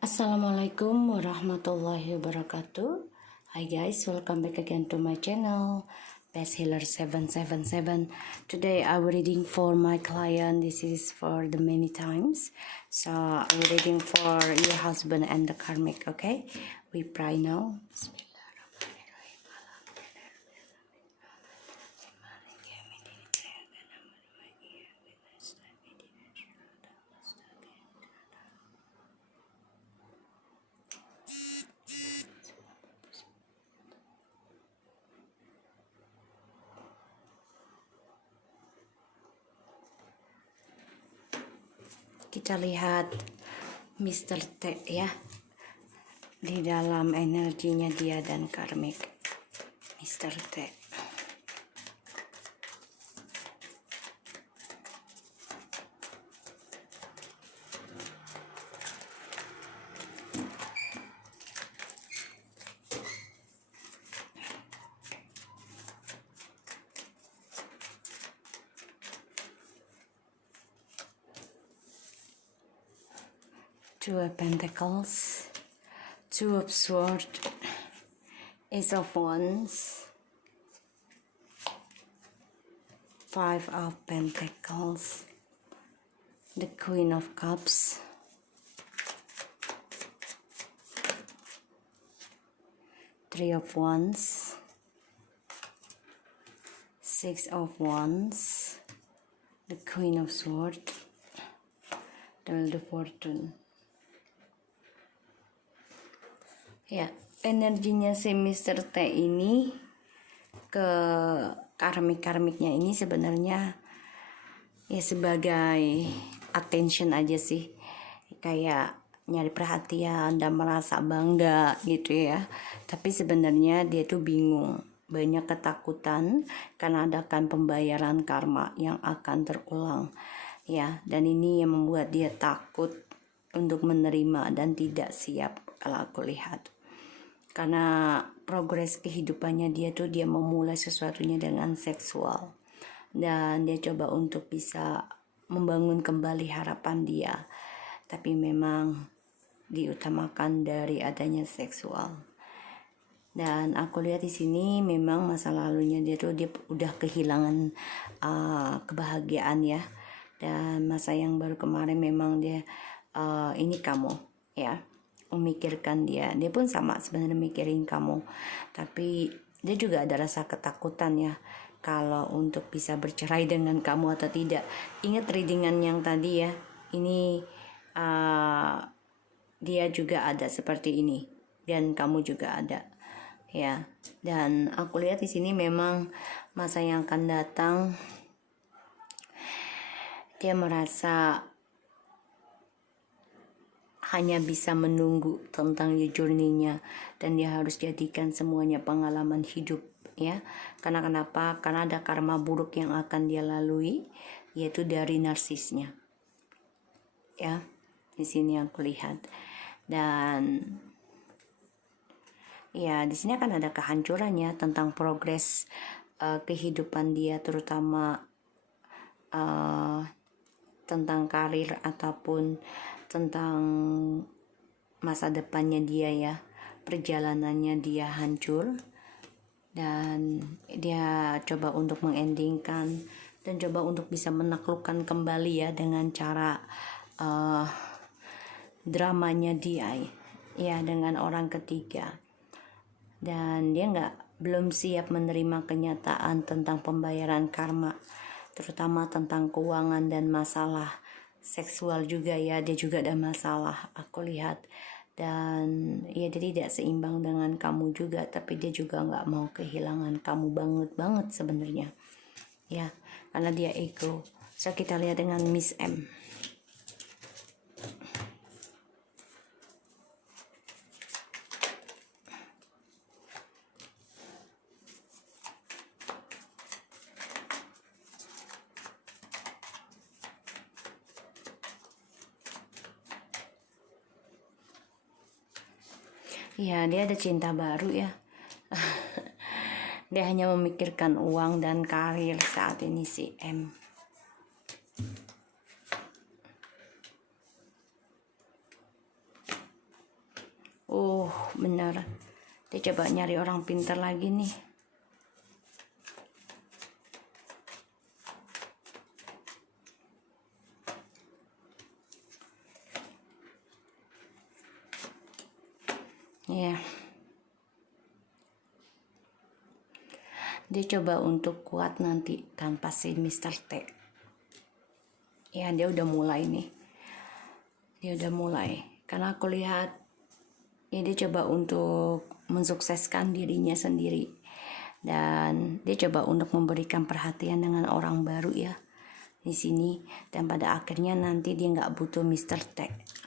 Assalamualaikum warahmatullahi wabarakatuh. Hi guys, welcome back again to my channel Best Healer 777. Today I'm reading for my client. This is for the many times. So I'm reading for your husband and the karmic. Okay, we pray now. Kita lihat Mr. T ya, di dalam energinya dia dan karmik. Mr. T. Two of Pentacles, Two of Swords, Ace of Wands, Five of Pentacles, the Queen of Cups, Three of Wands, Six of Wands, the Queen of Swords, Wheel of Fortune. Ya, energinya si Mr. T ini ke karmik-karmiknya ini sebenarnya ya sebagai attention aja sih, kayak nyari perhatian dan merasa bangga gitu ya. Tapi sebenarnya dia tuh bingung, banyak ketakutan karena adakan pembayaran karma yang akan terulang ya, dan ini yang membuat dia takut untuk menerima dan tidak siap kalau aku lihat. Karena progres kehidupannya dia memulai sesuatunya dengan seksual, dan dia coba untuk bisa membangun kembali harapan dia, tapi memang diutamakan dari adanya seksual. Dan aku lihat di sini memang masa lalunya dia udah kehilangan kebahagiaan ya, dan masa yang baru kemarin memang dia ini kamu ya, memikirkan dia pun sama sebenarnya mikirin kamu, tapi dia juga ada rasa ketakutan ya kalau untuk bisa bercerai dengan kamu atau tidak. Ingat readingan yang tadi ya, ini dia juga ada seperti ini dan kamu juga ada ya. Dan aku lihat di sini memang masa yang akan datang dia merasa hanya bisa menunggu tentang journey-nya, dan dia harus jadikan semuanya pengalaman hidup ya. Karena kenapa? Karena ada karma buruk yang akan dia lalui, yaitu dari narsisnya ya. Di sini aku lihat, dan ya di sini akan ada kehancurannya tentang progres kehidupan dia, terutama tentang karir ataupun tentang masa depannya dia ya. Perjalanannya dia hancur, dan dia coba untuk mengendingkan dan coba untuk bisa menaklukkan kembali ya dengan cara dramanya dia ya dengan orang ketiga. Dan dia belum siap menerima kenyataan tentang pembayaran karma, terutama tentang keuangan dan masalah seksual juga ya. Dia juga ada masalah aku lihat, dan ya dia tidak seimbang dengan kamu juga, tapi dia juga nggak mau kehilangan kamu banget sebenarnya ya, karena dia ego. So kita lihat dengan Miss M. Ya, dia ada cinta baru ya. Dia hanya memikirkan uang dan karir saat ini si M. Benar. Dia coba nyari orang pintar lagi nih. Ya. Dia coba untuk kuat nanti tanpa si Mr. T. Ya, dia udah mulai nih. Dia udah mulai. Karena aku lihat ya dia coba untuk mensukseskan dirinya sendiri. Dan dia coba untuk memberikan perhatian dengan orang baru ya di sini. Dan pada akhirnya nanti dia nggak butuh Mr. T.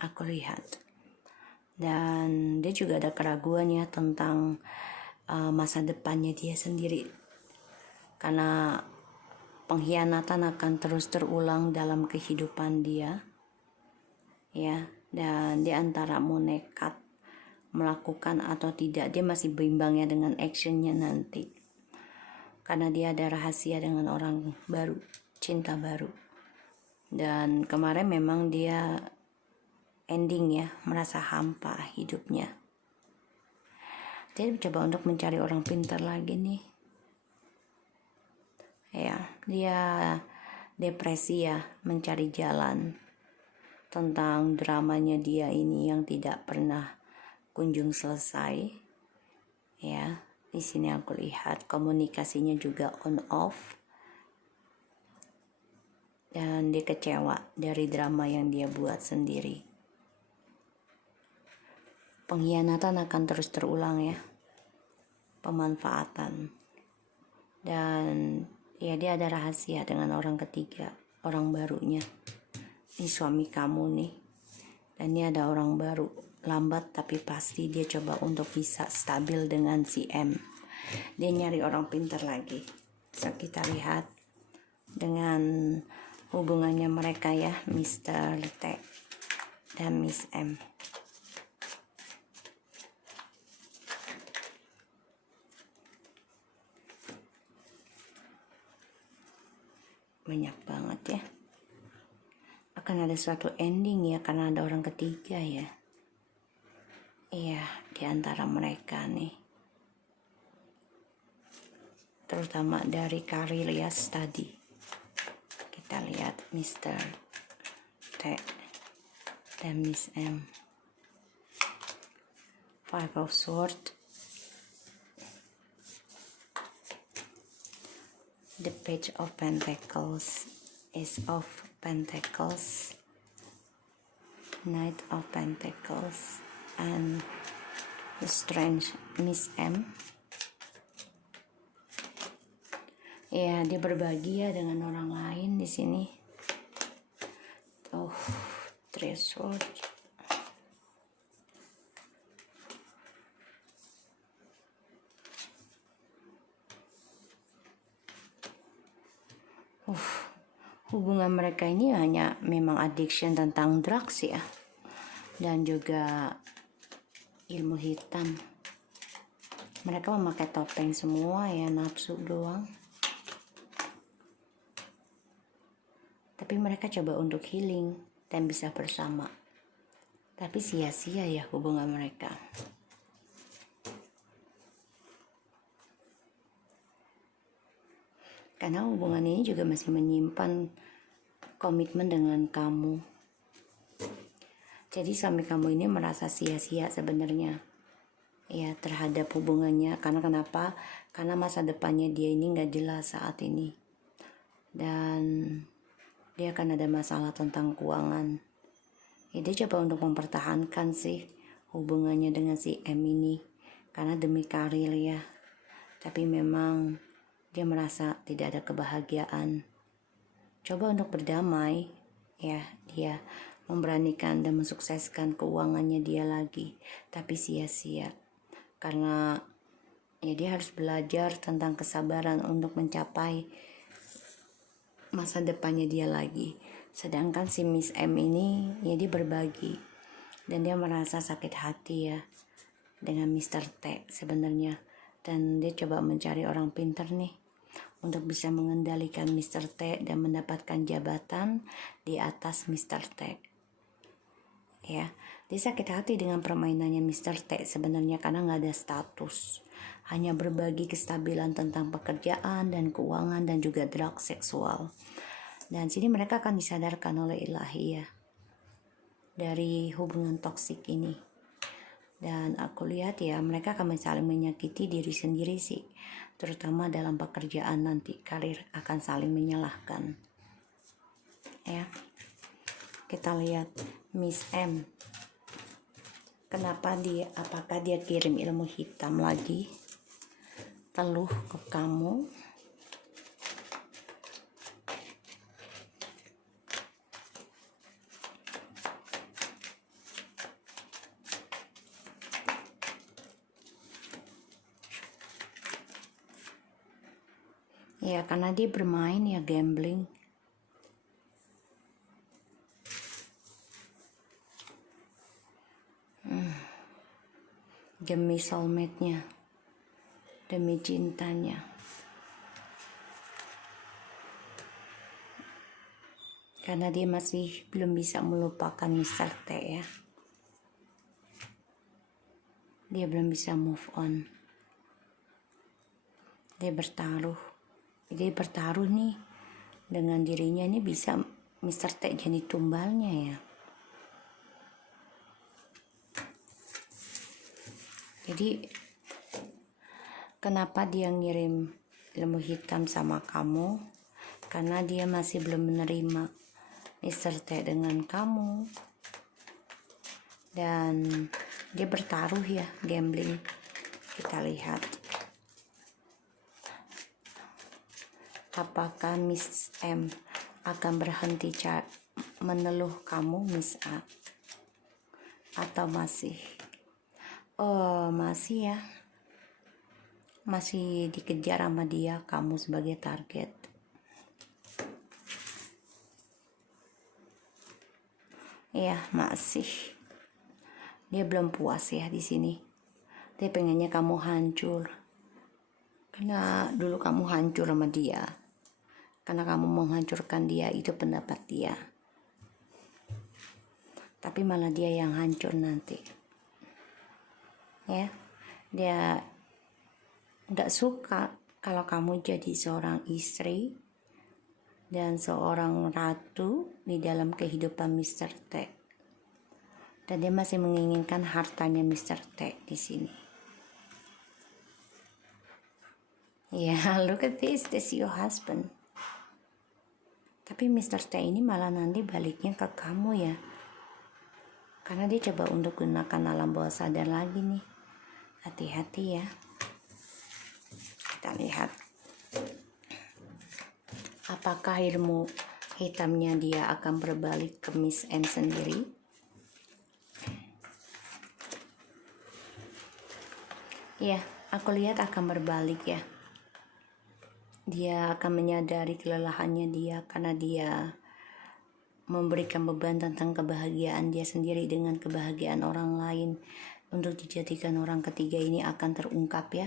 Aku lihat. Dan dia juga ada keraguan ya tentang masa depannya dia sendiri. Karena pengkhianatan akan terus terulang dalam kehidupan dia. Ya, dan dia antara mau nekat melakukan atau tidak, dia masih bimbang ya dengan actionnya nanti. Karena dia ada rahasia dengan orang baru, cinta baru. Dan kemarin memang dia ending ya, merasa hampa hidupnya. Dia coba untuk mencari orang pintar lagi nih. Ya, dia depresi ya, mencari jalan tentang dramanya dia ini yang tidak pernah kunjung selesai. Ya, di sini aku lihat komunikasinya juga on off. Dan dia kecewa dari drama yang dia buat sendiri. Pengkhianatan akan terus terulang ya. Pemanfaatan. Dan ya dia ada rahasia dengan orang ketiga, orang barunya. Ini suami kamu nih. Dan ini ada orang baru. Lambat tapi pasti dia coba untuk bisa stabil dengan si M. Dia nyari orang pintar lagi. So kita lihat dengan hubungannya mereka ya, Mr. T dan Miss M. Banyak banget ya. Akan ada suatu ending ya karena ada orang ketiga ya. Iya, di antara mereka nih. Terutama dari karir ya, study. Kita lihat Mr. T dan Miss M. Five of Swords. The Page of Pentacles. Ace of Pentacles. Knight of Pentacles. And the Strange Miss M. Ya, dia berbagi ya dengan orang lain di sini. Three Swords. Hubungan mereka ini hanya memang addiction tentang drugs ya. Dan juga ilmu hitam. Mereka memakai topeng semua ya, nafsu doang. Tapi mereka coba untuk healing dan bisa bersama. Tapi sia-sia ya hubungan mereka. Karena hubungan ini juga masih menyimpan komitmen dengan kamu. Jadi suami kamu ini merasa sia-sia sebenarnya ya terhadap hubungannya. Karena kenapa? Karena masa depannya dia ini gak jelas saat ini. Dan dia akan ada masalah tentang keuangan. Ya, dia coba untuk mempertahankan sih hubungannya dengan si M ini. Karena demi karir ya. Tapi memang dia merasa tidak ada kebahagiaan. Coba untuk berdamai. Ya, dia memberanikan dan mensukseskan keuangannya dia lagi. Tapi sia-sia. Karena ya dia harus belajar tentang kesabaran untuk mencapai masa depannya dia lagi. Sedangkan si Miss M ini ya dia berbagi. Dan dia merasa sakit hati ya dengan Mr. T sebenarnya. Dan dia coba mencari orang pintar nih untuk bisa mengendalikan Mr. T dan mendapatkan jabatan di atas Mr. T. ya. Dia sakit hati dengan permainannya Mr. T sebenarnya karena nggak ada status. Hanya berbagi kestabilan tentang pekerjaan dan keuangan dan juga drug seksual. Dan sini mereka akan disadarkan oleh ilahi ya dari hubungan toksik ini. Dan aku lihat ya mereka akan saling menyakiti diri sendiri sih. Terutama dalam pekerjaan nanti karir akan saling menyalahkan. Ya. Kita lihat Miss M. Apakah dia kirim ilmu hitam lagi? Teluh ke kamu. Ya, karena dia bermain ya gambling. Demi soulmate-nya. Demi cintanya. Karena dia masih belum bisa melupakan Mr. T ya. Dia belum bisa move on. Dia bertaruh nih dengan dirinya ini bisa Mr. T jadi tumbalnya ya. Jadi kenapa dia ngirim ilmu hitam sama kamu? Karena dia masih belum menerima Mr. T dengan kamu. Dan dia bertaruh ya, gambling. Kita lihat. Apakah Miss M akan berhenti meneluh kamu Miss A? Atau masih? Oh, masih ya. Masih dikejar sama dia, kamu sebagai target. Ya, masih. Dia belum puas ya di sini. Dia pengennya kamu hancur. Karena dulu kamu hancur sama dia. Karena kamu menghancurkan dia, itu pendapat dia. Tapi malah dia yang hancur nanti. Ya, dia gak suka kalau kamu jadi seorang istri dan seorang ratu di dalam kehidupan Mr. T. Dan dia masih menginginkan hartanya Mr. T di sini. Ya, look at this your husband. Tapi Mr. T ini malah nanti baliknya ke kamu ya. Karena dia coba untuk gunakan alam bawah sadar lagi nih. Hati-hati ya. Kita lihat. Apakah ilmu hitamnya dia akan berbalik ke Miss M sendiri? Ya, aku lihat akan berbalik ya. Dia akan menyadari kelelahannya dia karena dia memberikan beban tentang kebahagiaan dia sendiri dengan kebahagiaan orang lain. Untuk dijadikan orang ketiga ini akan terungkap ya.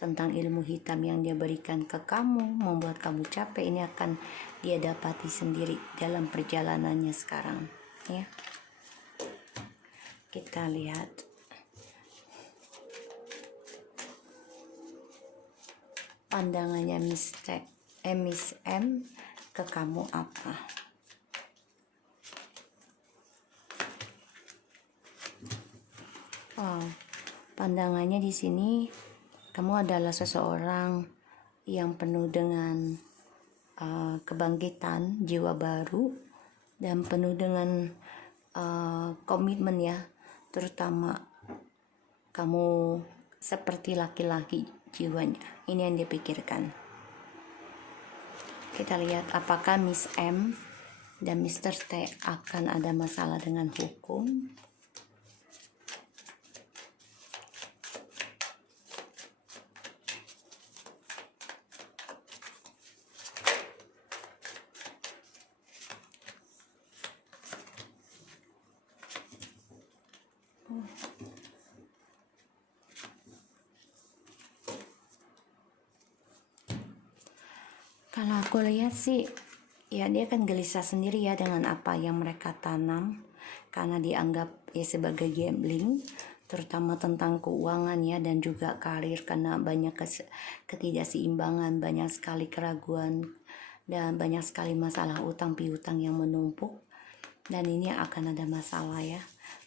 Tentang ilmu hitam yang dia berikan ke kamu, membuat kamu capek, ini akan dia dapati sendiri dalam perjalanannya sekarang ya. Kita lihat. Pandangannya Miss M ke kamu apa? Oh, pandangannya di sini kamu adalah seseorang yang penuh dengan kebangkitan jiwa baru dan penuh dengan komitmen ya, terutama kamu seperti laki-laki jiwanya. Ini yang dipikirkan. Kita lihat apakah Miss M dan Mr. T akan ada masalah dengan hukum. Kalau aku lihat sih, ya dia akan gelisah sendiri ya dengan apa yang mereka tanam. karena dianggap ya sebagai gambling, terutama tentang keuangan ya, dan juga karir, karena banyak ketidakseimbangan, banyak sekali keraguan, dan banyak sekali masalah utang piutang yang menumpuk. Dan ini akan ada masalah ya,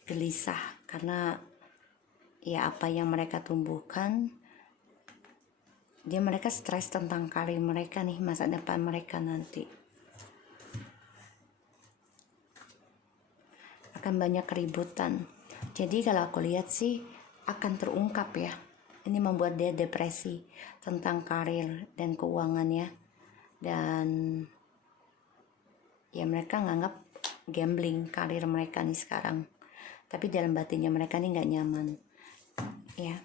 gelisah, karena ya apa yang mereka tumbuhkan, mereka stres tentang karir mereka nih, masa depan mereka nanti. Akan banyak keributan. Jadi kalau aku lihat sih akan terungkap ya. Ini membuat dia depresi tentang karir dan keuangan ya. Dan ya mereka nganggap gambling karir mereka nih sekarang. Tapi dalam batinnya mereka nih nggak nyaman ya.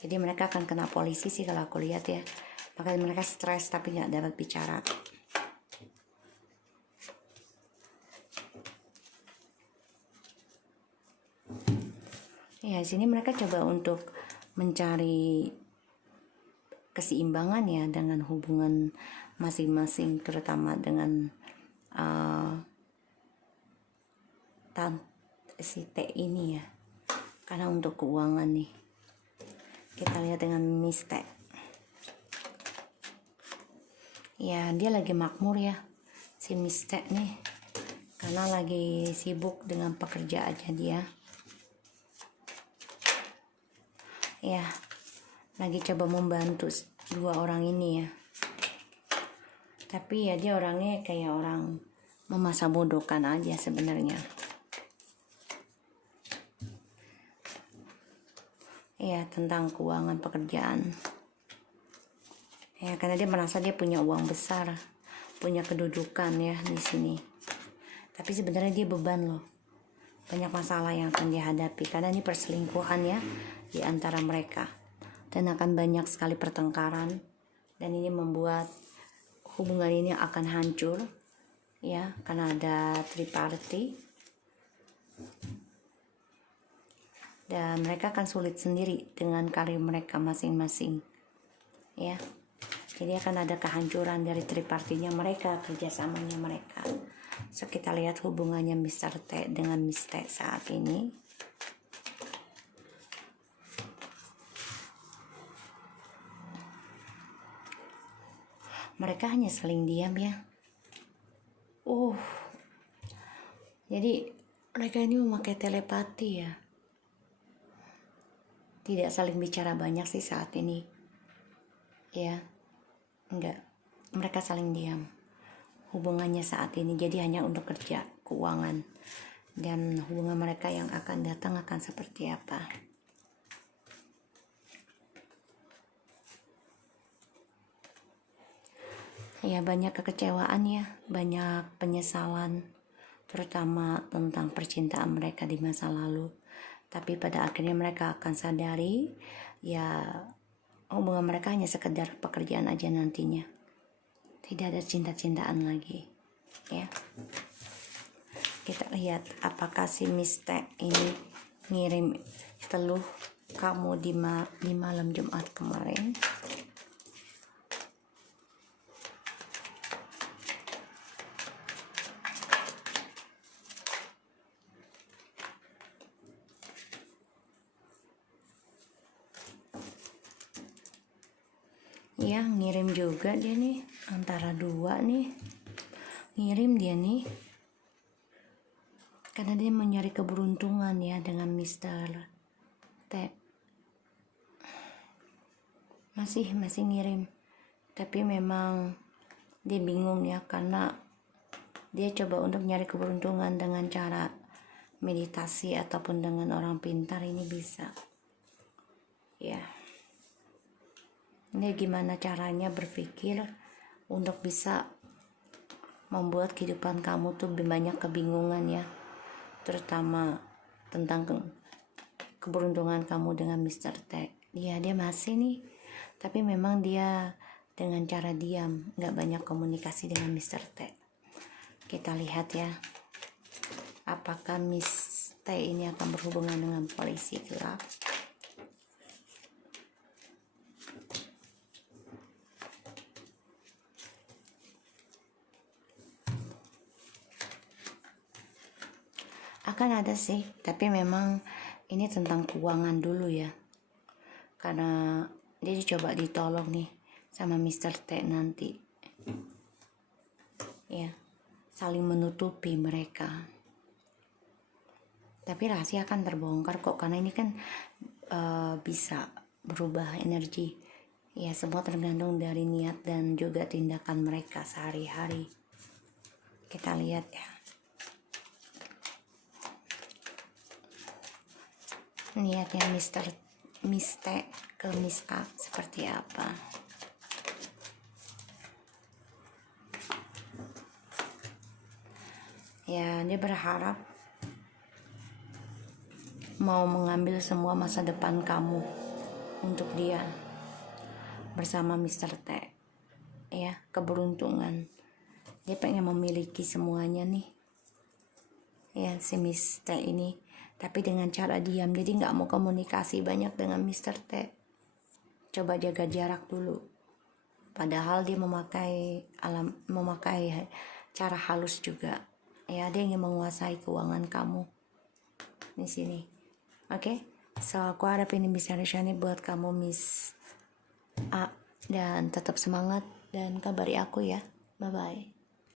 Jadi mereka akan kena polisi sih kalau aku lihat ya. Makanya mereka stres tapi nggak dapat bicara. Ya, sini mereka coba untuk mencari keseimbangan ya dengan hubungan masing-masing, terutama dengan si T ini ya. Karena untuk keuangan nih, kita lihat dengan Miss T. Ya, dia lagi makmur ya, si Miss T nih, karena lagi sibuk dengan pekerjaannya dia. Ya, lagi coba membantu dua orang ini ya. Tapi ya dia orangnya kayak orang memasa bodohkan aja sebenarnya. Ya, tentang keuangan pekerjaan. Ya, karena dia merasa dia punya uang besar, punya kedudukan ya di sini. Tapi sebenarnya dia beban loh. Banyak masalah yang akan dihadapi karena ini perselingkuhan ya di antara mereka, dan akan banyak sekali pertengkaran, dan ini membuat hubungan ini akan hancur ya, karena ada triparty, dan mereka akan sulit sendiri dengan karir mereka masing-masing ya. Jadi akan ada kehancuran dari tripartinya mereka, kerjasamanya mereka. So kita lihat hubungannya Mr. T dengan Miss T saat ini. Mereka hanya saling diam ya. Jadi mereka ini memakai telepati ya. Tidak saling bicara banyak sih saat ini. Ya, enggak. Mereka saling diam. Hubungannya saat ini jadi hanya untuk kerja, keuangan. Dan hubungan mereka yang akan datang akan seperti apa. Ya, banyak kekecewaan ya, banyak penyesalan, terutama tentang percintaan mereka di masa lalu. Tapi pada akhirnya mereka akan sadari ya, hubungan mereka hanya sekedar pekerjaan aja nantinya. Tidak ada cinta-cintaan lagi ya. Kita lihat apakah si Miss T ini ngirim teluh kamu di malam Jumat kemarin. Ya, ngirim juga dia nih, antara dua nih, ngirim dia nih, karena dia mencari keberuntungan ya dengan Mr. T. Masih ngirim, tapi memang dia bingung ya, karena dia coba untuk nyari keberuntungan dengan cara meditasi ataupun dengan orang pintar, ini bisa ya. Ini gimana caranya berpikir untuk bisa membuat kehidupan kamu tuh banyak kebingungan ya, terutama tentang keberuntungan kamu dengan Mr. T. Ya, dia masih nih, tapi memang dia dengan cara diam, nggak banyak komunikasi dengan Mr. T. Kita lihat ya, apakah Miss T ini akan berhubungan dengan polisi gelap. akan ada sih, tapi memang ini tentang keuangan dulu ya, karena dia coba ditolong nih sama Mr. T nanti ya, saling menutupi mereka, tapi rahasia akan terbongkar kok, karena ini kan bisa berubah energi ya, semua tergantung dari niat dan juga tindakan mereka sehari-hari. Kita lihat ya, niatnya Miss T ke Miss A seperti apa. Ya, dia berharap mau mengambil semua masa depan kamu untuk dia bersama Mr. T ya, keberuntungan. Dia pengen memiliki semuanya nih ya, si Miss T ini, tapi dengan cara diam. Jadi nggak mau komunikasi banyak dengan Mr. T, coba jaga jarak dulu, padahal dia memakai cara halus juga ya. Dia ingin menguasai keuangan kamu di sini. Oke, so aku harap ini bisa resonate buat kamu Miss A, dan tetap semangat dan kabari aku ya. Bye bye.